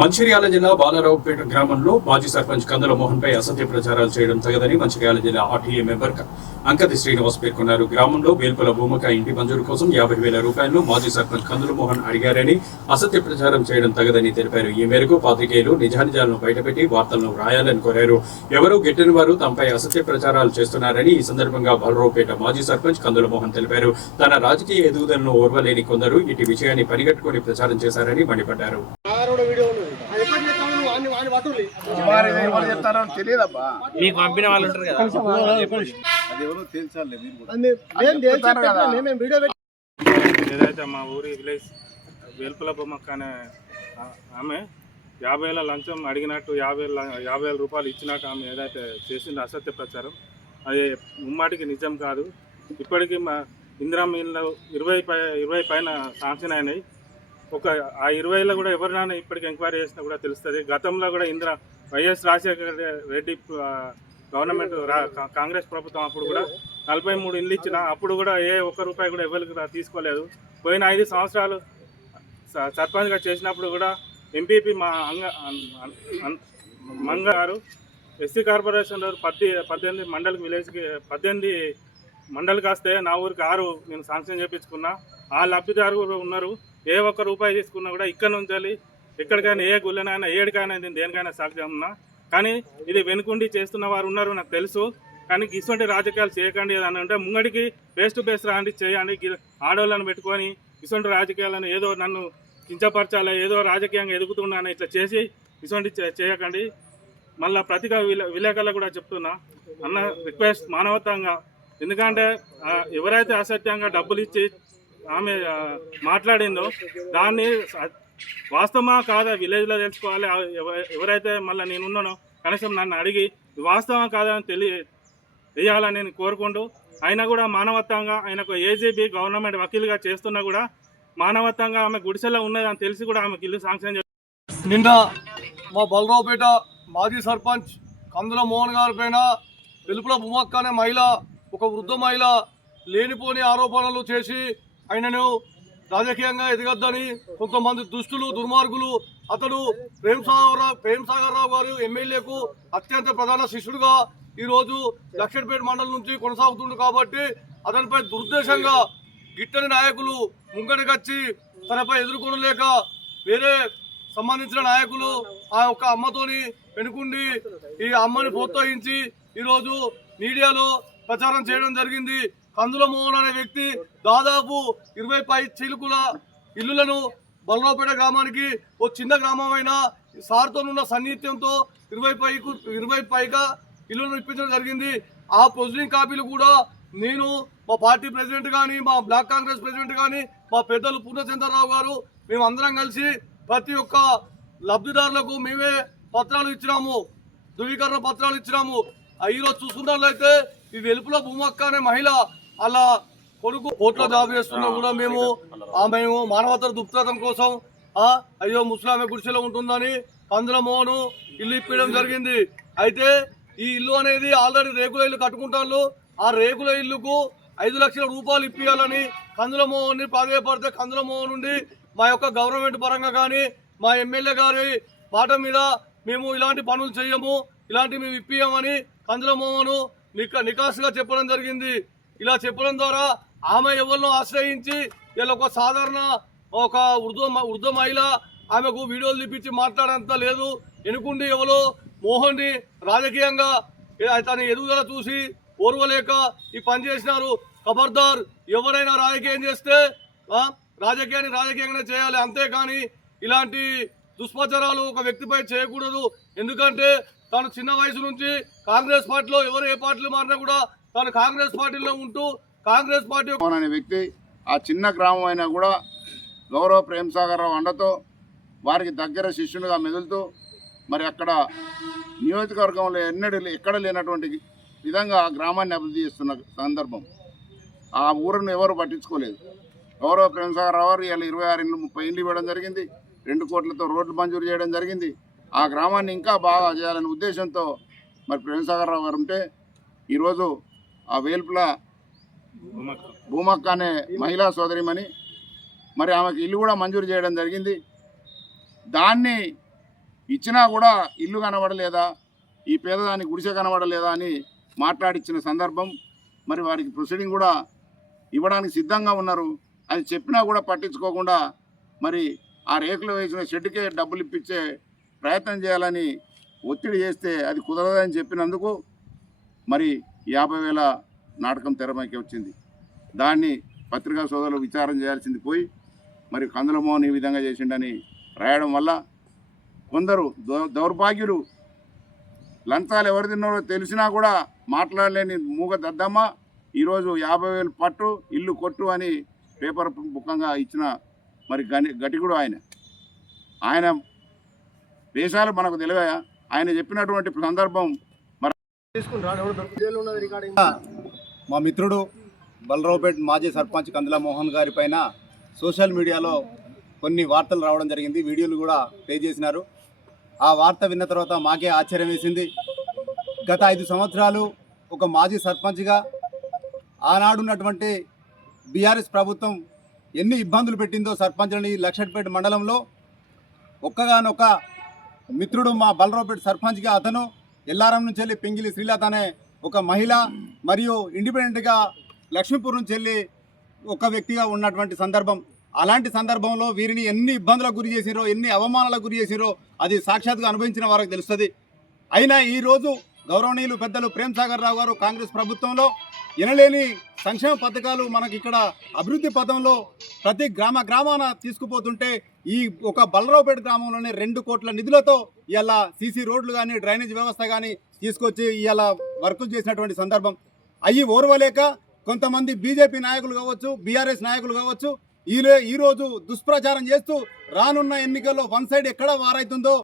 మంచిర్యాల జిల్లా బాలరావుపేట గ్రామంలో మాజీ సర్పంచ్ కందుల మోహన్ పై అసత్య ప్రచారాలు చేయడం తగదని మంచిర్యాల జిల్లా ఆర్టీఏ మెంబర్ అంకతి శ్రీనివాస్ పేర్కొన్నారు. గ్రామంలో వేల్పుల భూమక ఇంటి మంజూరు కోసం 50,000 రూపాయలను మాజీ సర్పంచ్ కందుల మోహన్ అడిగారని, అసత్య ప్రచారం చేయడం తగదని తెలిపారు. ఈ మేరకు పాత్రికేయులు నిజానిజాలను బయటపెట్టి వార్తలను రాయాలని కోరారు. ఎవరూ గిట్టని వారు తమపై అసత్య ప్రచారాలు చేస్తున్నారని ఈ సందర్భంగా బాలరావుపేట మాజీ సర్పంచ్ కందుల మోహన్ తెలిపారు. తన రాజకీయ ఎదుగుదలను ఓర్వలేని కొందరు ఇటు విషయాన్ని పరిగెట్టుకుని ప్రచారం చేశారని మండిపడ్డారు. మీకు పంపిన వాళ్ళు ఉంటారు ఏదైతే మా ఊరి విలేజ్ వేల్పుల బొమ్మక్క అనే ఆమె 50,000 లంచం అడిగినట్టు 50,000 రూపాయలు ఇచ్చినట్టు ఆమె ఏదైతే చేసిందో అసత్య ప్రచారం, అది ముమ్మాటికి నిజం కాదు. ఇప్పటికీ మా ఇందిరమ్మ ఇళ్ళు 20 పైన శాంక్షన్ అయినాయి. ఆ 20లో కూడా ఎవరినైనా ఇప్పటికి ఎంక్వైరీ చేసినా కూడా తెలుస్తుంది. గతంలో కూడా వైఎస్ రాజశేఖర రెడ్డి గవర్నమెంట్ కాంగ్రెస్ ప్రభుత్వం అప్పుడు కూడా 43 ఇళ్ళు ఇచ్చిన, అప్పుడు కూడా ఏ ఒక్క రూపాయి కూడా ఎవరికి తీసుకోలేదు. పోయిన 5 సంవత్సరాలు సర్పంచ్గా చేసినప్పుడు కూడా ఎంపీపీ మా మంగ గారు ఎస్సీ కార్పొరేషన్లో 18 మండలికి విలేజ్కి 18 మండలికి వస్తే నా ఊరికి 6 నేను శాంక్షన్ చేయించుకున్నా. ఆ లబ్ధిదారు ఉన్నారు. ఏ ఒక్క రూపాయి తీసుకున్నా కూడా ఇక్కడ నుంచి ఎక్కడికైనా ఏ గుళ్ళనైనా ఏడికైనా దేనికైనా సాక్ష్యం ఉన్నా. కానీ ఇది వెనుకుండి చేస్తున్న వారు ఉన్నారు, నాకు తెలుసు. కానీ ఇటువంటి రాజకీయాలు చేయకండి అని అంటే ముంగడికి ఫేస్ టు ఫేస్ రాండి, చేయండి. ఆడవాళ్ళని పెట్టుకొని ఇటువంటి రాజకీయాలను ఏదో నన్ను కించపరచాలి, ఏదో రాజకీయంగా ఎదుగుతున్నాను ఇట్లా చేసి ఇటువంటి చేయకండి. మళ్ళీ ప్రతిగా విలేకరులు కూడా చెప్తున్నా, అన్న రిక్వెస్ట్ మానవతంగా. ఎందుకంటే ఎవరైతే అసత్యంగా డబ్బులు ఇచ్చి ఆమె మాట్లాడిందో దాన్ని వాస్తవమా కాదా విలేజ్లో తెలుసుకోవాలి. ఎవరైతే మళ్ళీ నేనున్నానో కనీసం నన్ను అడిగి వాస్తవం కాదా అని వేయాలని నేను కోరుకుంటూ, అయినా కూడా మానవత్వంగా ఆయనకు ఏజీబీ గవర్నమెంట్ వకీలుగా చేస్తున్నా కూడా మానవత్వంగా ఆమె గుడిసెలో ఉన్నదని తెలిసి కూడా ఆమెకి ఇల్లు శాంక్షన్ చేస్తారు. నిన్న మా బలరావుపేట మాజీ సర్పంచ్ కందుల మోహన్ గారి పైన వెలుపుల భూమక్క అనే మహిళ, ఒక వృద్ధ మహిళ లేనిపోని ఆరోపణలు చేసి ఆయనను రాజకీయంగా ఎదగద్దని కొంతమంది దుష్టులు దుర్మార్గులు, అతడు ప్రేమ్సాగర్ రావు గారు ఎమ్మెల్యేకు అత్యంత ప్రధాన శిష్యుడుగా ఈరోజు లక్షపేట మండలం నుంచి కొనసాగుతుండు. కాబట్టి అతనిపై దురుద్దేశంగా గిట్టని నాయకులు ముంగడికొచ్చి తనపై ఎదుర్కొనలేక వేరే సంబంధించిన నాయకులు ఆ యొక్క అమ్మతోని వెనుకుండి ఈ అమ్మని ప్రోత్సహించి ఈరోజు మీడియాలో ప్రచారం చేయడం జరిగింది. కందుల మోహన్ అనే వ్యక్తి దాదాపు 20 పై చిలుకుల ఇల్లులను బలరావుపేట గ్రామానికి, ఓ చిన్న గ్రామమైన సార్తోనున్న సన్నిహిత్యంతో 20 పైగా ఇల్లులను ఇప్పించడం జరిగింది. ఆ ప్రొసీడింగ్ కాపీలు కూడా నేను, మా పార్టీ ప్రెసిడెంట్ కానీ, మా బ్లాక్ కాంగ్రెస్ ప్రెసిడెంట్ కానీ, మా పెద్దలు పూర్ణచంద్రరావు గారు, మేము అందరం కలిసి ప్రతి ఒక్క లబ్ధిదారులకు మేమే పత్రాలు ఇచ్చినాము, ధృవీకరణ పత్రాలు ఇచ్చినాము. ఈరోజు చూసుకున్నట్లయితే ఈ వెలుపుల భూమక్క అనే మహిళ అలా కొడుకు కోట్ల జాబ్ చేస్తున్నా కూడా మేము మానవతర దుప్తతం కోసం అయ్యో ముస్లామే గుడిసెలో ఉంటుందని కందుల మోహన్ ఇల్లు ఇప్పడం జరిగింది. అయితే ఈ ఇల్లు అనేది ఆల్రెడీ రేకుల ఇల్లు కట్టుకుంటారు. ఆ రేకుల ఇల్లుకు 5 లక్షల రూపాయలు ఇప్పియాలని కందుల మోహన్ని ప్రాధాయపడితే కందుల మోహన్ నుండి మా యొక్క గవర్నమెంట్ పరంగా కానీ, మా ఎమ్మెల్యే గారి మాట మీద మేము ఇలాంటి పనులు చేయము, ఇలాంటివి మేము ఇప్పియమని కందుల మోహన్ నికాసుగా చెప్పడం జరిగింది. ఇలా చెప్పడం ద్వారా ఆమె ఎవరినో ఆశ్రయించి ఇలా ఒక సాధారణ ఒక వృద్ధ మహిళ ఆమెకు వీడియోలు తీపించి మాట్లాడేంత లేదు. ఎనుకుండి ఎవరో మోహన్ని రాజకీయంగా తన ఎదుగుదల చూసి ఓర్వలేక ఈ పని చేసినారు. ఖబర్దార్, ఎవరైనా రాజకీయం చేస్తే రాజకీయాన్ని రాజకీయంగానే చేయాలి, అంతేకాని ఇలాంటి దుష్ప్రచారాలు ఒక వ్యక్తిపై చేయకూడదు. ఎందుకంటే తను చిన్న వయసు నుంచి కాంగ్రెస్ పార్టీలో, ఎవరు ఏ పార్టీలు మారినా కూడా తను కాంగ్రెస్ పార్టీలో ఉంటూ కాంగ్రెస్ పార్టీ అనే వ్యక్తి ఆ చిన్న గ్రామం అయినా కూడా గౌరవ ప్రేమ్సాగర్ రావు అండతో వారికి దగ్గర శిష్యునిగా మెదులుతూ మరి అక్కడ నియోజకవర్గంలో ఎక్కడ లేనటువంటి విధంగా ఆ గ్రామాన్ని అభివృద్ధి చేస్తున్న సందర్భం ఆ ఊరిని ఎవరు పట్టించుకోలేదు. గౌరవ ప్రేమ్సాగర్ రావు గారు ఇలా 26 ఇళ్ళు 30 ఇళ్ళు ఇవ్వడం జరిగింది. 2 కోట్లతో రోడ్లు మంజూరు చేయడం జరిగింది. ఆ గ్రామాన్ని ఇంకా బాగా చేయాలనే ఉద్దేశంతో మరి ప్రేమ్సాగర్ రావు గారు ఉంటే ఈరోజు ఆ వేల్పుల భూమక్క అనే మహిళా సోదరిమని మరి ఆమెకు ఇల్లు కూడా మంజూరు చేయడం జరిగింది. దాన్ని ఇచ్చినా కూడా ఇల్లు కనబడలేదా, ఈ పేదదానికి గుడిసె కనబడలేదా అని మాట్లాడిచ్చిన సందర్భం. మరి వారికి ప్రొసీడింగ్ కూడా ఇవ్వడానికి సిద్ధంగా ఉన్నారు. అది చెప్పినా కూడా పట్టించుకోకుండా మరి ఆ రేకులు వేసిన షెడ్డుకే డబ్బులు ఇప్పించే ప్రయత్నం చేయాలని ఒత్తిడి చేస్తే అది కుదరదని చెప్పినందుకు మరి 50,000 నాటకం తెరమైకి వచ్చింది. దాన్ని పత్రికా సోదరులు విచారం చేయాల్సింది పోయి మరి కందుల మోహన్ ఈ విధంగా చేసిండని రాయడం వల్ల కొందరు దౌర్భాగ్యులు లంచాలు ఎవరు తిన్నారో తెలిసినా కూడా మాట్లాడలేని మూగ దద్దమ్మ ఈరోజు 50,000 పట్టు ఇల్లు కొట్టు అని పేపర్ ముఖంగా ఇచ్చిన మరి గటికుడు ఆయన దేశాలు మనకు తెలివయా. ఆయన చెప్పినటువంటి సందర్భం మరి మా మిత్రుడు బలరావుపేట మాజీ సర్పంచ్ కందుల మోహన్ గారి పైన సోషల్ మీడియాలో కొన్ని వార్తలు రావడం జరిగింది, వీడియోలు కూడా ప్లే చేసినారు. ఆ వార్త విన్న తర్వాత మాకే ఆశ్చర్యం వేసింది. గత 5 సంవత్సరాలు ఒక మాజీ సర్పంచ్గా ఆనాడున్నటువంటి బీఆర్ఎస్ ప్రభుత్వం ఎన్ని ఇబ్బందులు పెట్టిందో సర్పంచ్లని లక్షట్పేట మండలంలో. ఒక్కగానొక్క మిత్రుడు మా బలరావుపేట సర్పంచ్గా అతను ఎల్లారం నుంచి వెళ్ళి పింగిలి శ్రీలత అనే ఒక మహిళ మరియు ఇండిపెండెంట్గా లక్ష్మీపూర్ నుంచి వెళ్ళి ఒక వ్యక్తిగా ఉన్నటువంటి సందర్భం. అలాంటి సందర్భంలో వీరిని ఎన్ని ఇబ్బందులకు గురి చేసిరో, ఎన్ని అవమానాలకు గురి చేసిరో అది సాక్షాత్గా అనుభవించిన వారికి తెలుస్తుంది. అయినా ఈరోజు గౌరవనీయులు పెద్దలు ప్రేమ్ సాగర్ రావు గారు కాంగ్రెస్ ప్రభుత్వంలో ఎనలేని సంక్షేమ పథకాలు మనకి ఇక్కడ అభివృద్ధి పథంలో ప్రతి గ్రామాన తీసుకుపోతుంటే ఈ ఒక బలరావుపేట గ్రామంలోనే 2 కోట్ల నిధులతో ఇలా సీసీ రోడ్లు కానీ డ్రైనేజ్ వ్యవస్థ కానీ తీసుకొచ్చి ఇలా వర్కులు చేసినటువంటి సందర్భం. అవి ఓర్వలేక కొంతమంది బీజేపీ నాయకులు కావచ్చు, బీఆర్ఎస్ నాయకులు కావచ్చు ఈరోజు దుష్ప్రచారం చేస్తూ రానున్న ఎన్నికల్లో 1 సైడ్ ఎక్కడ వారైతుందో